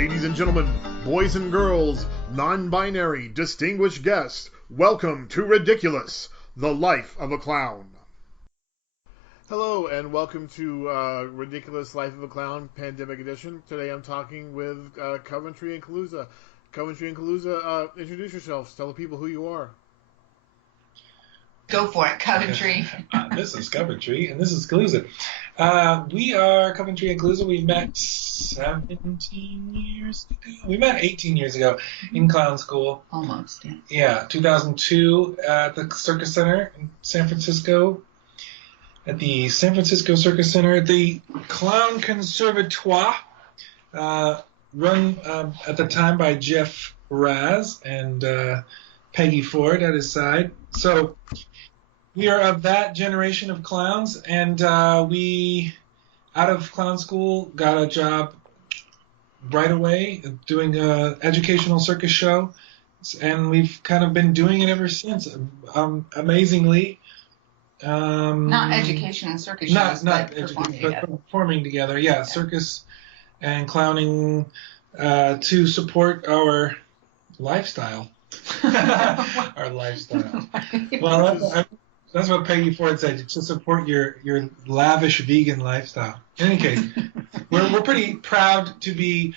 Ladies and gentlemen, boys and girls, non-binary, distinguished guests, welcome to Ridiculous, the Life of a Clown. Hello, and welcome to Ridiculous Life of a Clown Pandemic Edition. Today I'm talking with Coventry and Kaluza. Coventry and Kaluza, introduce yourselves. Tell the people who you are. Go for it, Coventry. This is Coventry, and this is Kaluza. We are Coventry and Kaluza. We met 17 years ago. We met 18 years ago in clown school. Almost, yeah. Yeah, 2002 at the Circus Center in San Francisco. At the San Francisco Circus Center, the Clown Conservatoire, run at the time by Jeff Raz and Peggy Ford at his side. So we are of that generation of clowns, and we, out of clown school, got a job right away doing an educational circus show, and we've kind of been doing it ever since, amazingly. Not educational circus shows, but performing together. Yeah, circus and clowning to support our lifestyle. Our lifestyle. Well, that's what Peggy Ford said, to support your lavish vegan lifestyle. In any case, we're pretty proud to be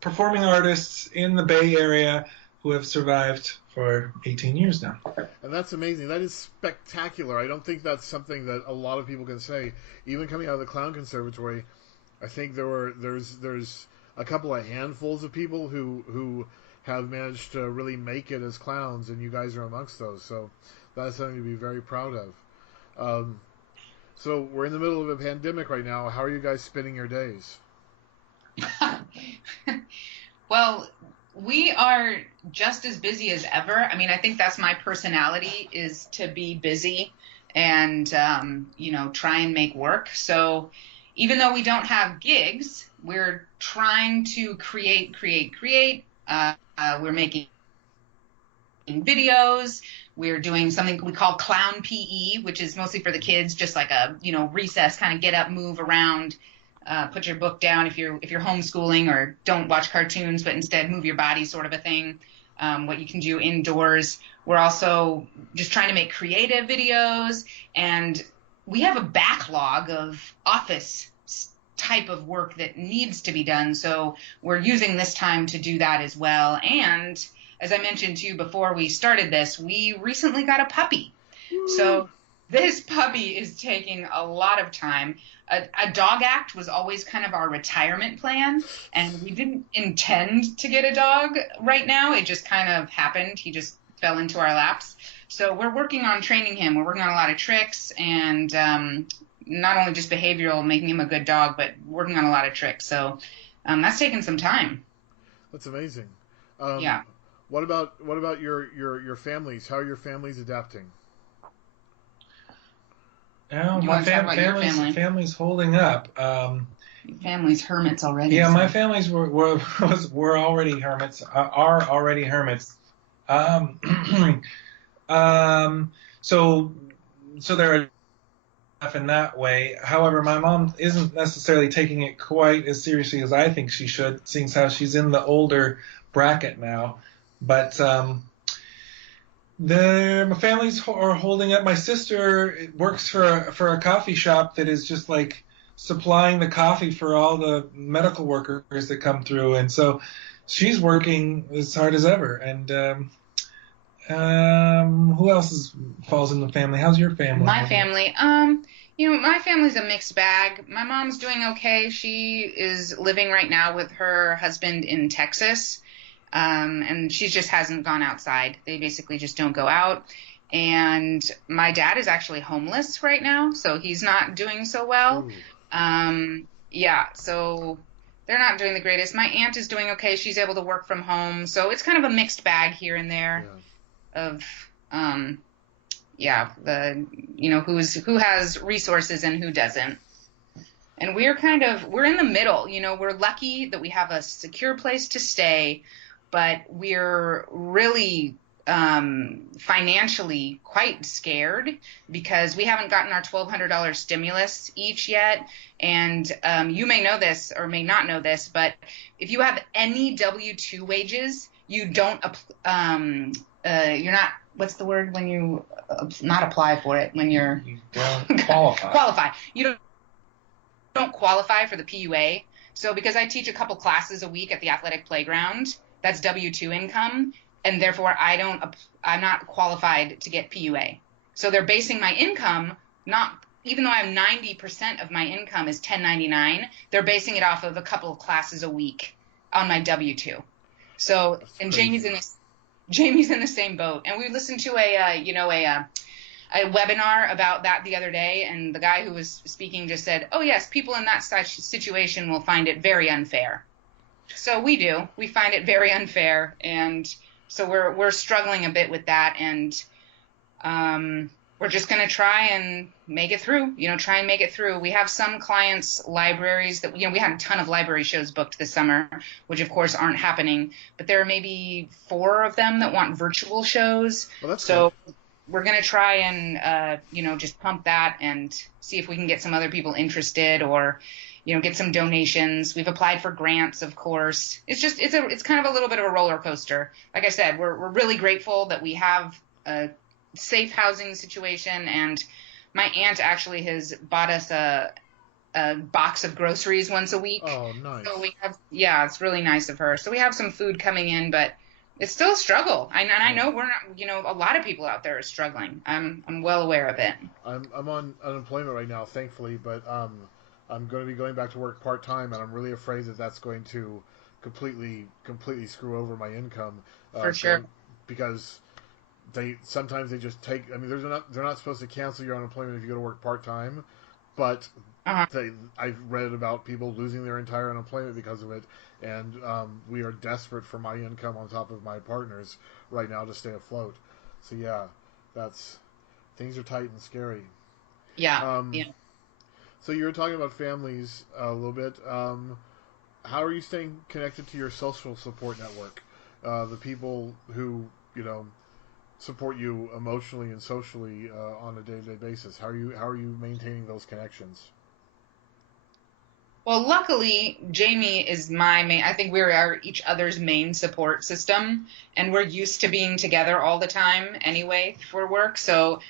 performing artists in the Bay Area who have survived for 18 years now. And that's amazing. That is spectacular. I don't think that's something that a lot of people can say. Even coming out of the Clown Conservatory, I think there's a couple of handfuls of people who have managed to really make it as clowns, and you guys are amongst those. So that's something to be very proud of. So we're in the middle of a pandemic right now. How are you guys spending your days? Well, we are just as busy as ever. I mean, I think that's my personality, is to be busy and, try and make work. So even though we don't have gigs, we're trying to create. We're making videos. We're doing something we call Clown PE, which is mostly for the kids, just like a, recess, kind of get up, move around, put your book down if you're homeschooling, or don't watch cartoons, but instead move your body, sort of a thing, what you can do indoors. We're also just trying to make creative videos, and we have a backlog of office type of work that needs to be done. So we're using this time to do that as well. And as I mentioned to you before we started this, we recently got a puppy. So this puppy is taking a lot of time. A dog act was always kind of our retirement plan, and we didn't intend to get a dog right now. It just kind of happened. He just fell into our laps. So we're working on training him. We're working on a lot of tricks, and not only just behavioral, making him a good dog, but working on a lot of tricks. So that's taken some time. That's amazing. Yeah. What about your families? How are your families adapting? My family's holding up. Family's hermits already. Yeah, so. My family's were already hermits. Are already hermits. So they're in that way. However, my mom isn't necessarily taking it quite as seriously as I think she should, seeing how she's in the older bracket now. But my families are holding up. My sister works for a coffee shop that is just like supplying the coffee for all the medical workers that come through, and so she's working as hard as ever. And who else falls in the family? How's your family? My family, my family's a mixed bag. My mom's doing okay. She is living right now with her husband in Texas. And she just hasn't gone outside. They basically just don't go out. And my dad is actually homeless right now, so he's not doing so well. So they're not doing the greatest. My aunt is doing okay. She's able to work from home. So it's kind of a mixed bag here and there of, who has resources and who doesn't. And we're in the middle. We're lucky that we have a secure place to stay, but we're really financially quite scared because we haven't gotten our $1,200 stimulus each yet. And you may know this or may not know this, but if you have any W-2 wages, you don't, you're not, what's the word when you not apply for it, when you're You don't qualify. You don't qualify for the PUA. So because I teach a couple classes a week at the athletic playground, that's W-2 income. And therefore, I'm not qualified to get PUA. So they're basing my income, even though I'm 90% of my income is 1099, they're basing it off of a couple of classes a week on my W-2. So, and Jamie's in the same boat. And we listened to a webinar about that the other day, and the guy who was speaking just said, oh yes, people in that situation will find it very unfair. So we do. We find it very unfair, and so we're struggling a bit with that, and we're just going to try and make it through. We have some clients' libraries that, we had a ton of library shows booked this summer, which of course aren't happening, but there are maybe 4 of them that want virtual shows. Well, that's so good. We're going to try and, just pump that and see if we can get some other people interested or, get some donations. We've applied for grants, of course. It's kind of a little bit of a roller coaster. Like I said, we're really grateful that we have a safe housing situation, and my aunt actually has bought us a box of groceries once a week. Oh, nice. So it's really nice of her. So we have some food coming in, but it's still a struggle. I know we're not, a lot of people out there are struggling. I'm well aware of it. I'm on unemployment right now, thankfully, but I'm going to be going back to work part-time, and I'm really afraid that that's going to completely screw over my income. For sure. Because sometimes they just take, they're not supposed to cancel your unemployment if you go to work part-time, but I've read about people losing their entire unemployment because of it, and we are desperate for my income on top of my partner's right now to stay afloat. So yeah, things are tight and scary. Yeah. So you were talking about families a little bit. How are you staying connected to your social support network? The people who, support you emotionally and socially on a day-to-day basis. How are you maintaining those connections? Well, luckily, Jamie is my main. I think we are each other's main support system, and we're used to being together all the time anyway for work. So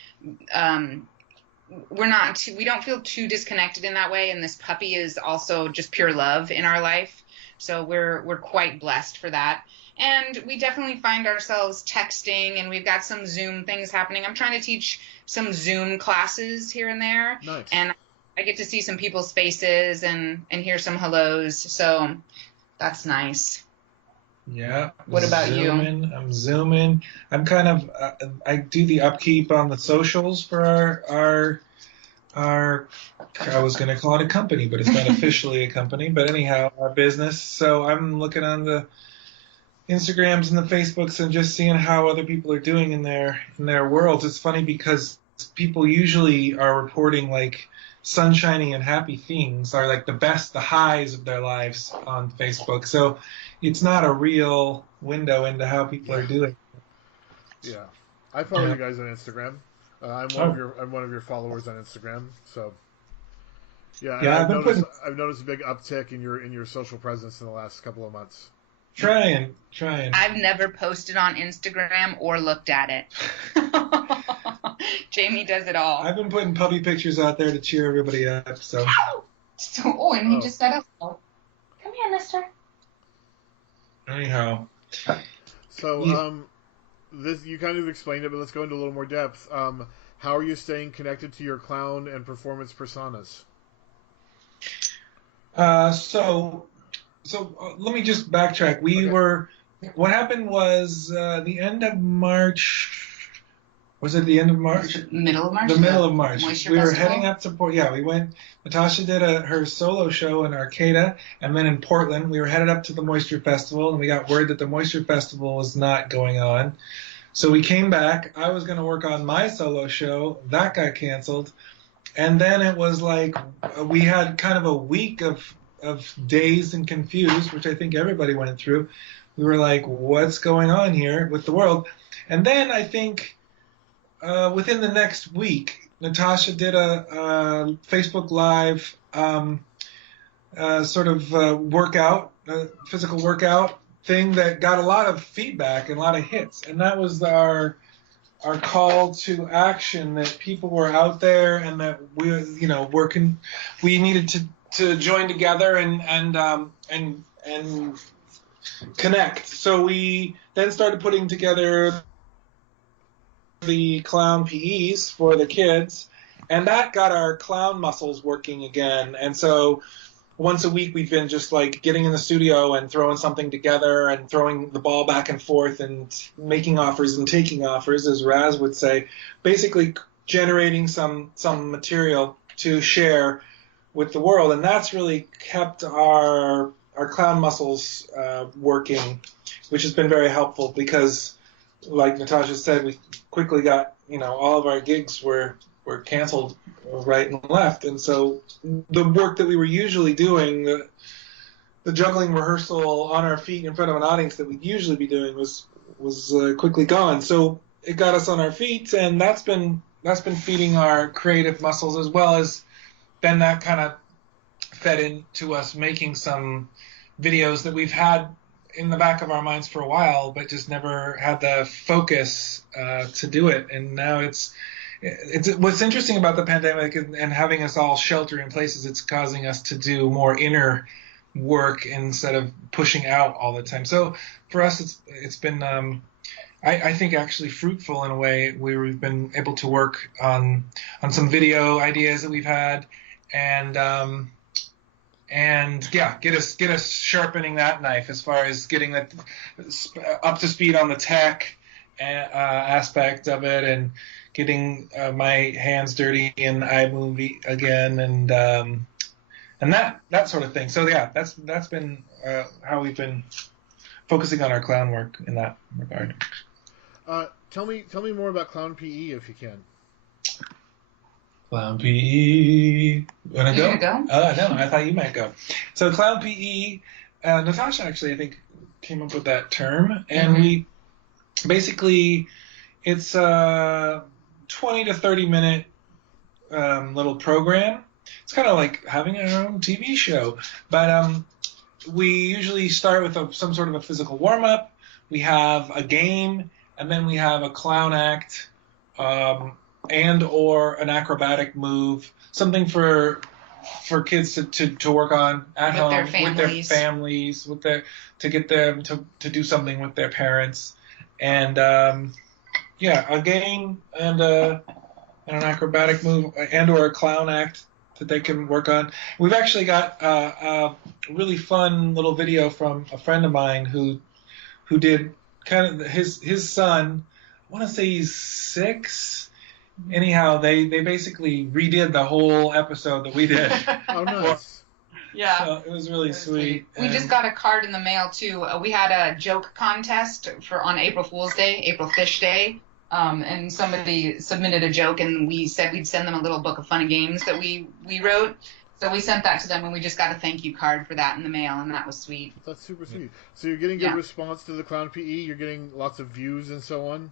we don't feel too disconnected in that way. And this puppy is also just pure love in our life. So we're quite blessed for that. And we definitely find ourselves texting, and we've got some Zoom things happening. I'm trying to teach some Zoom classes here and there. Nice. And I get to see some people's faces and hear some hellos. So that's nice. Yeah. What about you? I'm zooming. I'm kind of, I do the upkeep on the socials for our I was going to call it a company, but it's not officially a company. But anyhow, our business. So I'm looking on the Instagrams and the Facebooks and just seeing how other people are doing in their worlds. It's funny because people usually are reporting like sunshiny and happy things are like the highs of their lives on Facebook. So it's not a real window into how people are doing. Yeah, I follow you guys on Instagram. I'm one of your followers on Instagram. So yeah, I've noticed a big uptick in your social presence in the last couple of months. Trying. I've never posted on Instagram or looked at it. Jamie does it all. I've been putting puppy pictures out there to cheer everybody up. So. He just said, "Oh, come here, Mister." Anyhow. So this you kind of explained it, but let's go into a little more depth. How are you staying connected to your clown and performance personas? So let me just backtrack. What happened was the end of March. Was it the end of March? Middle of March. The middle of March. Moisture we were Festival? heading up to Port. Yeah, we went. Natasha did her solo show in Arcata, and then in Portland, we were headed up to the Moisture Festival, and we got word that the Moisture Festival was not going on. So we came back. I was going to work on my solo show. That got canceled. And then it was like we had kind of a week of dazed and confused, which I think everybody went through. we were like, what's going on here with the world? And then I think within the next week, Natasha did a Facebook Live sort of workout, physical workout thing that got a lot of feedback and a lot of hits. And that was our call to action, that people were out there and that we needed to join together and connect. So we then started putting together the clown PEs for the kids, and that got our clown muscles working again. And so once a week we've been just like getting in the studio and throwing something together and throwing the ball back and forth and making offers and taking offers, as Raz would say, basically generating some material to share with the world. And that's really kept our clown muscles working, which has been very helpful because, like Natasha said, we quickly got, all of our gigs were canceled right and left. And so the work that we were usually doing, the juggling rehearsal on our feet in front of an audience that we'd usually be doing was quickly gone. So it got us on our feet, and that's been feeding our creative muscles, as well as then that kind of fed into us making some videos that we've had in the back of our minds for a while, but just never had the focus to do it. And now it's what's interesting about the pandemic and having us all shelter in place is it's causing us to do more inner work instead of pushing out all the time. So for us, it's been I think actually fruitful in a way where we've been able to work on some video ideas that we've had, and get us sharpening that knife as far as getting that up to speed on the tech aspect of it, and getting my hands dirty in iMovie again, and that sort of thing. So yeah, that's been how we've been focusing on our clown work in that regard. Tell me more about Clown PE if you can. Clown PE. Wanna go? You gonna go? No, I thought you might go. So Clown PE, Natasha actually I think came up with that term, and we basically it's a 20 to 30 minute little program. It's kind of like having our own TV show, but we usually start with some sort of a physical warm up. We have a game, and then we have a clown act. And or an acrobatic move, something for kids to work on at home with their families, to get them to do something with their parents, and a game and an acrobatic move and or a clown act that they can work on. We've actually got a really fun little video from a friend of mine who did kind of his son. I want to say he's 6. Anyhow, they basically redid the whole episode that we did. Oh, nice. Yeah. So it was really sweet. We just got a card in the mail, too. We had a joke contest on April Fool's Day, April Fish Day, and somebody submitted a joke, and we said we'd send them a little book of fun and games that we wrote. So we sent that to them, and we just got a thank you card for that in the mail, and that was sweet. That's super sweet. So you're getting good response to the Clown PE? You're getting lots of views and so on?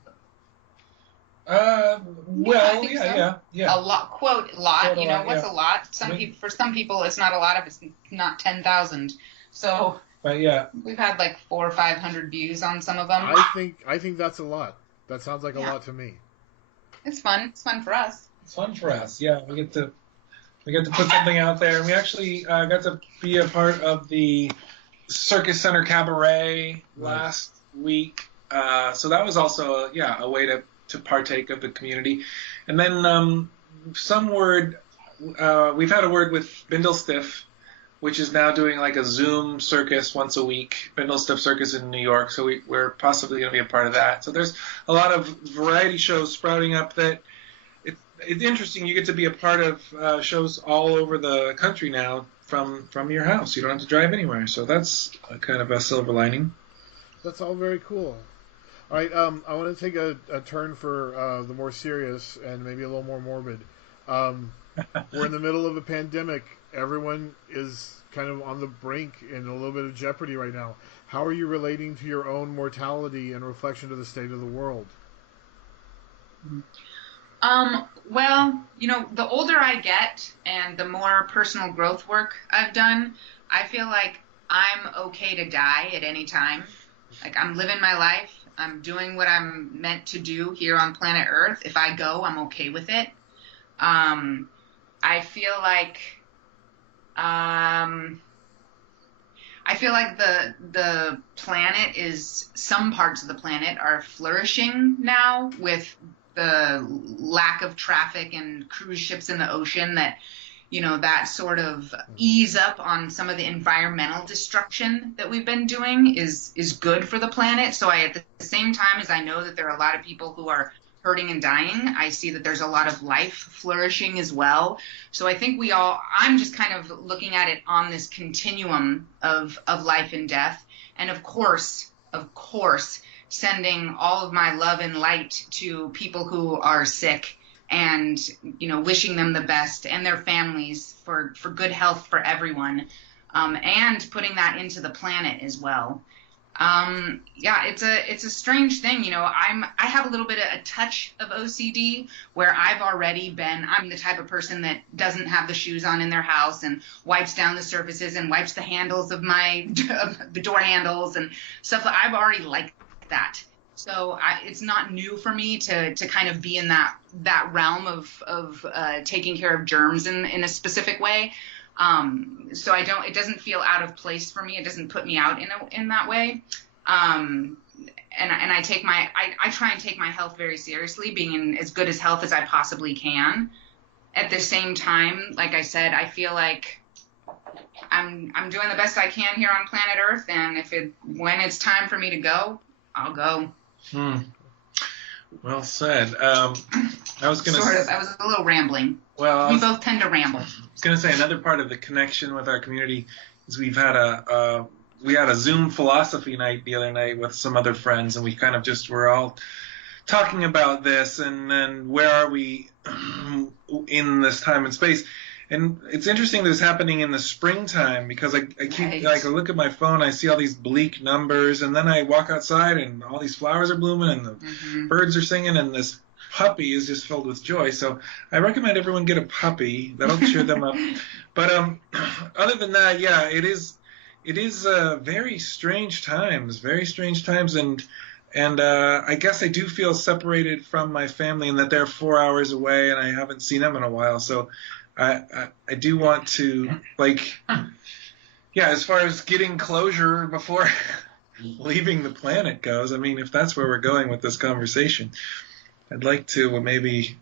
Yeah. A lot, quote, lot. Quote a What's a lot? For some people, it's not a lot if it's not 10,000. So, but yeah, we've had like 400 or 500 views on some of them. I think that's a lot. That sounds like a lot to me. It's fun. It's fun for us. It's fun for us. Yeah, we get to put something out there, and we actually got to be a part of the Circus Center Cabaret last week. So that was also a way to partake of the community. And then we've had a word with Bindlestiff, which is now doing like a Zoom circus once a week, Bindlestiff Circus in New York, so we're possibly going to be a part of that. So there's a lot of variety shows sprouting up that it's interesting. You get to be a part of shows all over the country now from your house. You don't have to drive anywhere, so that's a kind of a silver lining. That's all very cool. All right, I want to take a turn for the more serious and maybe a little more morbid. We're in the middle of a pandemic. everyone is kind of on the brink and a little bit of jeopardy right now. How are you relating to your own mortality in reflection to the state of the world? Well, the older I get and the more personal growth work I've done, I feel like I'm okay to die at any time. Like, I'm living my life. I'm doing what I'm meant to do here on planet Earth. If I go, I'm okay with it. I feel like the planet some parts of the planet are flourishing now with the lack of traffic and cruise ships in the ocean, that that sort of ease up on some of the environmental destruction that we've been doing is good for the planet. So at the same time as I know that there are a lot of people who are hurting and dying, I see that there's a lot of life flourishing as well. So I think I'm just kind of looking at it on this continuum of life and death. And of course, sending all of my love and light to people who are sick, and wishing them the best and their families for good health for everyone, and putting that into the planet as well. It's a strange thing. I have a little bit of a touch of OCD, where I'm the type of person that doesn't have the shoes on in their house and wipes down the surfaces and wipes the handles of the door handles and stuff. I've already liked that. So it's not new for me to kind of be in that realm of taking care of germs in a specific way. So it doesn't feel out of place for me. It doesn't put me out in that way. And I try and take my health very seriously, being in as good as health as I possibly can. At the same time, like I said, I feel like I'm doing the best I can here on planet Earth. And when it's time for me to go, I'll go. Well said. I was a little rambling. Well, we both tend to ramble. I was going to say, another part of the connection with our community is we had a Zoom philosophy night the other night with some other friends, and we kind of just were all talking about this, and then where are we in this time and space. And it's interesting that it's happening in the springtime, because I keep I look at my phone, I see all these bleak numbers, and then I walk outside and all these flowers are blooming and the birds are singing, and this puppy is just filled with joy. So I recommend everyone get a puppy. That'll cheer them up. But other than that, yeah, it is very strange times, and I guess I do feel separated from my family, and that they're 4 hours away and I haven't seen them in a while. So I do want to, as far as getting closure before leaving the planet goes, I mean, if that's where we're going with this conversation, I'd like to maybe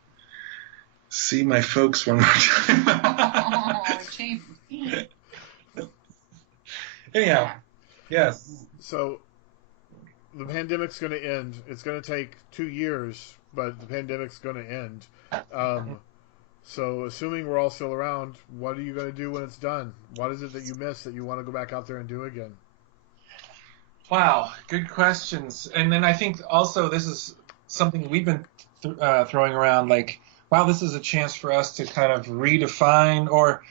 see my folks one more time. Oh, shame. Anyhow, yes. So the pandemic's going to end. It's going to take 2 years, but the pandemic's going to end. So assuming we're all still around, what are you going to do when it's done? What is it that you miss that you want to go back out there and do again? Wow, good questions. And then I think also this is something we've been throwing around, wow, this is a chance for us to kind of redefine, or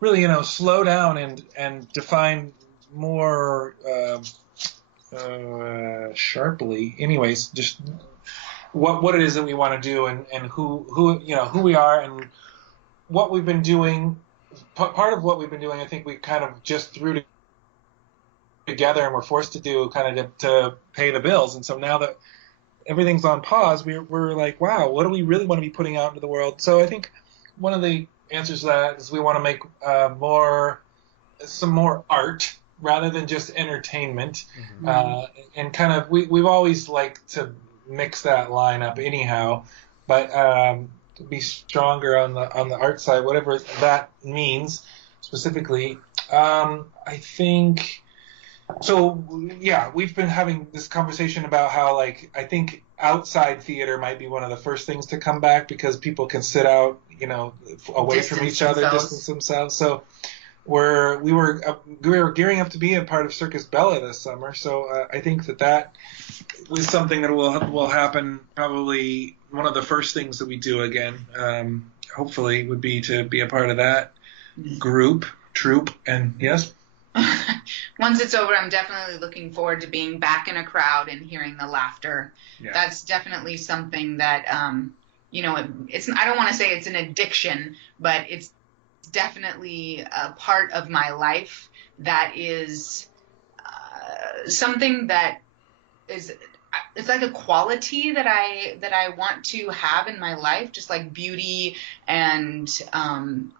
really, slow down and define more sharply. Anyways, just what it is that we want to do, and who we are, and what we've been doing. Part of what we've been doing, I think we kind of just threw together and we're forced to do kind of to pay the bills. And so now that everything's on pause, we're like, wow, what do we really want to be putting out into the world? So I think one of the answers to that is we want to make some more art rather than just entertainment. And kind of we've always liked to mix that line up anyhow, but to be stronger on the art side, whatever that means specifically. I think so. Yeah, we've been having this conversation about how I think outside theater might be one of the first things to come back, because people can sit out, away from each other, distance themselves. So we were gearing up to be a part of Circus Bella this summer. So I think that was something that will happen. Probably one of the first things that we do again, hopefully, would be to be a part of that. troop, and yes. Once it's over, I'm definitely looking forward to being back in a crowd and hearing the laughter. Yeah. That's definitely something that, it's, I don't want to say it's an addiction, but it's definitely a part of my life that is something that is, it's like a quality that I want to have in my life, just like beauty and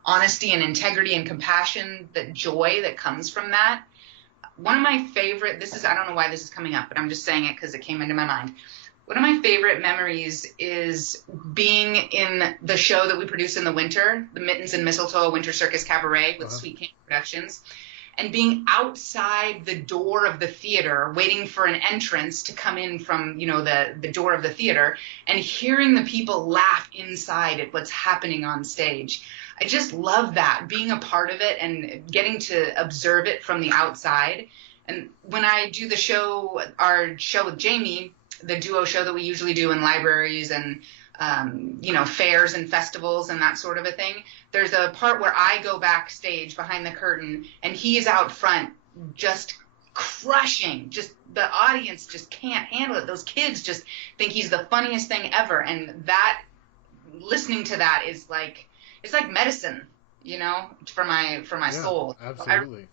honesty and integrity and compassion, that joy that comes from that. One of my favorite, I don't know why this is coming up, but I'm just saying it because it came into my mind. One of my favorite memories is being in the show that we produce in the winter, the Mittens and Mistletoe Winter Circus Cabaret with Sweet Cane Productions, and being outside the door of the theater, waiting for an entrance to come in from, the door of the theater, and hearing the people laugh inside at what's happening on stage. I just love that, being a part of it and getting to observe it from the outside. And when I do our show with Jamie, the duo show that we usually do in libraries and fairs and festivals and that sort of a thing, there's a part where I go backstage behind the curtain and he's out front just crushing. Just the audience just can't handle it. Those kids just think he's the funniest thing ever. And that, listening to that is like, it's like medicine, for my soul. Absolutely.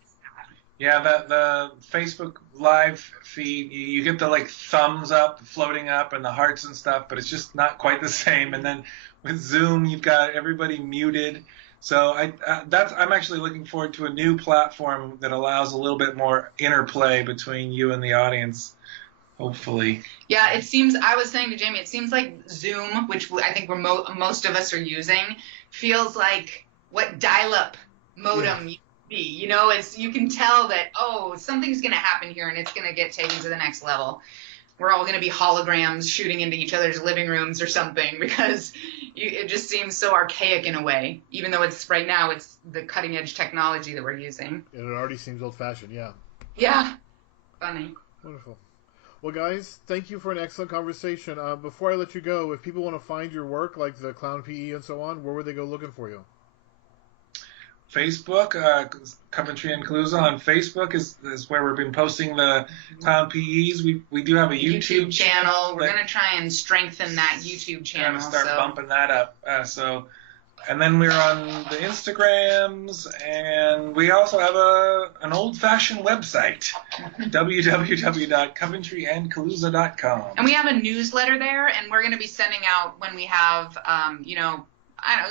Yeah, the Facebook live feed, you get the thumbs up, floating up, and the hearts and stuff, but it's just not quite the same. And then with Zoom, you've got everybody muted. So I'm actually looking forward to a new platform that allows a little bit more interplay between you and the audience, hopefully. Yeah, it seems, I was saying to Jamie, it seems like Zoom, which I think most of us are using, feels like what dial-up modem used to be. You can tell that, something's going to happen here and it's going to get taken to the next level. We're all going to be holograms shooting into each other's living rooms or something, because it just seems so archaic in a way, even though it's the cutting edge technology that we're using. And it already seems old-fashioned, yeah. Yeah. Funny. Wonderful. Well, guys, thank you for an excellent conversation. Before I let you go, if people want to find your work, like the Clown PE and so on, where would they go looking for you? Facebook, Coventry and Kaluza on Facebook is where we've been posting the Clown PEs. We do have a YouTube channel. We're going to try and strengthen that YouTube channel. Trying to start bumping that up. And then we're on the Instagrams, and we also have an old-fashioned website, www.coventryandkaluza.com. And we have a newsletter there, and we're going to be sending out when we have,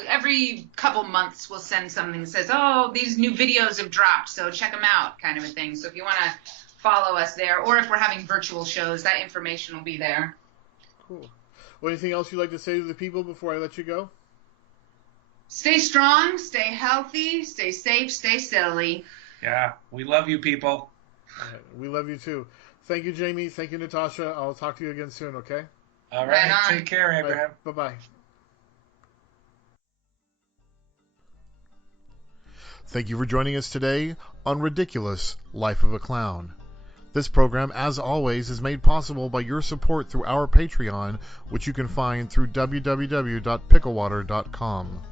every couple months we'll send something that says, these new videos have dropped, so check them out, kind of a thing. So if you want to follow us there, or if we're having virtual shows, that information will be there. Cool. Well, anything else you'd like to say to the people before I let you go? Stay strong, stay healthy, stay safe, stay silly. Yeah, we love you, people. We love you, too. Thank you, Jamie. Thank you, Natasha. I'll talk to you again soon, okay? All right. Take care, Abraham. Right. Bye-bye. Thank you for joining us today on Ridiculous Life of a Clown. This program, as always, is made possible by your support through our Patreon, which you can find through www.picklewater.com.